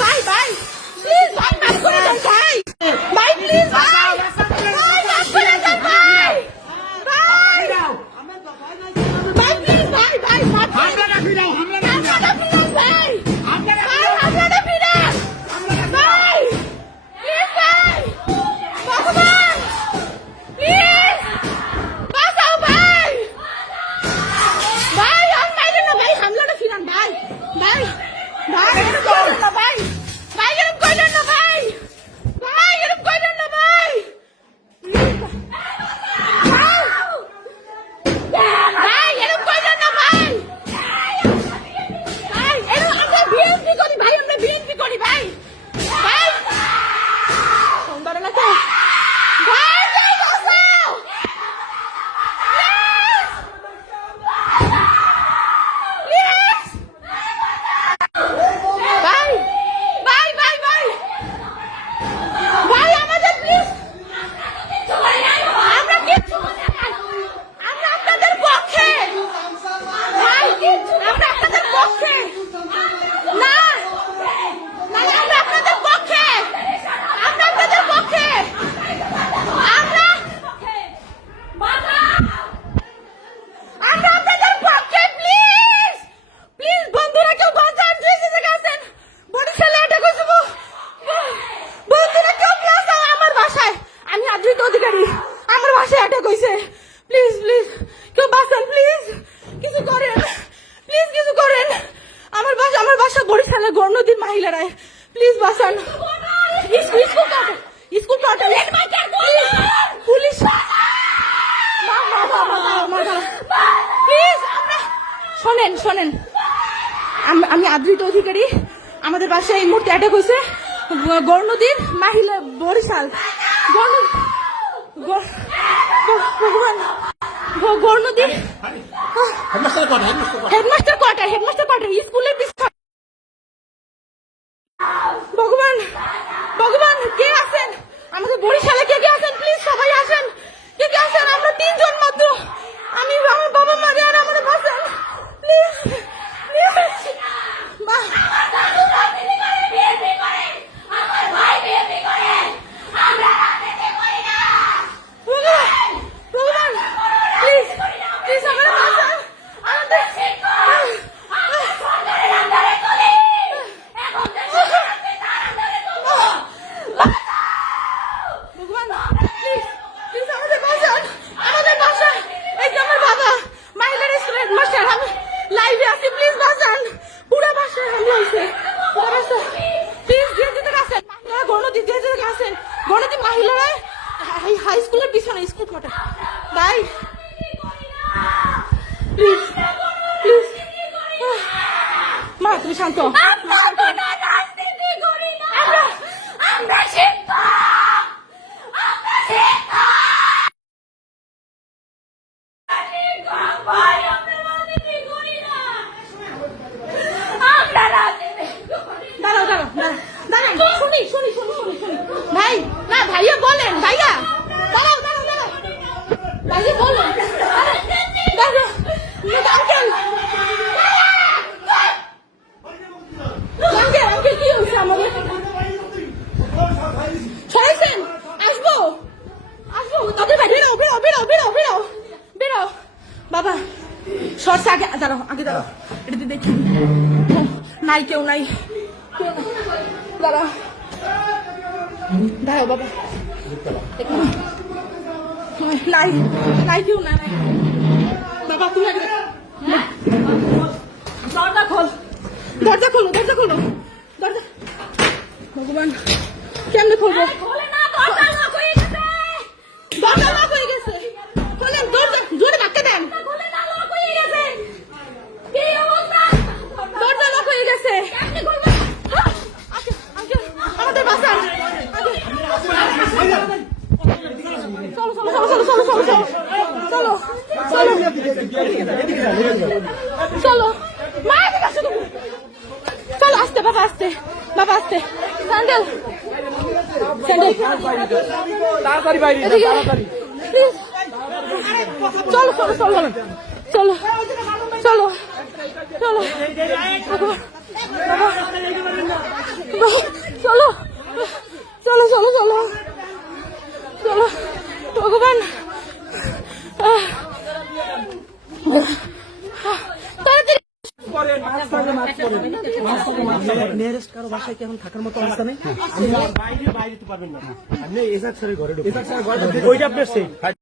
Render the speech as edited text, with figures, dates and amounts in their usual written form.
ভাই ভাই প্লিজ ভাই মাফ করে দেন ভাই ভাই প্লিজ ভাই ভাই মাফ করে দেন ভাই ভাই ভাই প্লিজ ভাই ভাই মাফ করে দেন ভাই আপনারা ফিরান ভাই প্লিজ ভাই ভগবান প্লিজ বাঁচাও ভাই ভাই আর মাইরেন না ভাই হামলাটা ফিরান ভাই ভাই ভাই এরকম করেন না ভাই ভাই এরকম করেন না ভাই ভাই এরকম করেন না ভাই ভাই এরকম করেন না ভাই ভাই এরকম আমরা বিএনপি করি ভাই আমরা বিএনপি করি ভাই ভাই সুন্দর না তো ভাই ভাই বাঁচাও প্লিজ ভাই ভাই ভাই ভাই ভাই আমাদের প্লিজ আমরা কিচ্ছু আমরা আপনাদের পক্ষে ভাই আমরা আপনাদের পক্ষে না না আমরা আপনাদের পক্ষে আমরা আপনাদের পক্ষে আমরা আমরা আপনাদের পক্ষে প্লিজ প্লিজ বন্ধুরা কেউ বাঁচান যে জায়গায় আছেন বরিশালে অ্যাটাক হয়েছে বন্ধুরা কেউ বাঁচাও আমার বাসায় আমি আদ্রিত অধিকারী আমার বাসায় অ্যাটাক হয়েছে প্লিজ প্লিজ কেউ বাঁচান প্লিজ কিছু করেন প্লিজ কিছু করেন আমার বাসা বরিশালে গৌরনদীর মহিলারা প্লিজ বাঁচান স্কুল কোয়ার্টার পুলিশ প্লিজ আমরা শোনেন শোনেন আমি আদ্রিত অধিকারী আমাদের বাসায় এই মুহূর্তে অ্যাটাক হয়েছে গৌরনদীর মহিলা বরিশাল ভগবান গৌরনদী হেডমাস্টার কোয়ার্টার স্কুলের পিছনে ভগবান ভগবান কে আছেন আমাদের বরিশালে কে কে আছেন প্লিজ সবাই আসেন কে কে আছেন আমরা 3 জন মাত্র আমি আমার বাবা মা আর আমাদের বাঁচান প্লিজ ভগবান প্লিজ প্লিজ আমাদের বাঁচান ভগবান প্লিজ প্লিজ আমাদের বাঁচান আমাদের বাসা এই যে আমার বাবা মাইলার স্টুডেন্ট মাস্টার আমি লাইভে আছি প্লিজ বাঁচান পুরো বাসায় হামলা হয়েছে পুরো বাসা প্লিজ যে যেতে আছেন মহিলারা গণতি যে যেতে আছেন গণতি মহিলারা হাই স্কুলের পিছনে স্কুল কোয়ার্টার ভাই প্লিজ প্লিজ মা তুমি শান্ত ভাই না ভাইয়া বলেন ভাইয়া দাঁড়াও ভাইয়া বলেন আঙ্কেল কি হয়েছে আমাদের সরাইছেন আসবো তোদের ভাই বেরো বাবা সরছে আগে দাঁড়াও এটা দেখি নাই কেউ নাই দাঁড়াও বাবা নাই কেউ নাই বাবা তুমি দরজা খোলো ভগবান কেমনে খুলবো দরজা লক হয়ে গেছে খোলেন দরজা জোরে ধাক্কা দেন দরজা লক হয়ে গেছে আমাদের বাসা চলো আস্তে বাবা আস্তে স্যান্ডেল তাড়াতাড়ি বাইরে প্লিজ চলো চলো চলো চলো চলো চলো ভগবান নিয়ারেস্ট কারো বাসায় কি এখন থাকার মতো অবস্থা নেই? বাইরে বাইরে তো পারবেন না। আপনি এসাক স্যারের ঘরে ঢুকুন। এসাক স্যারের ঘরে ওইটা আপনার সেই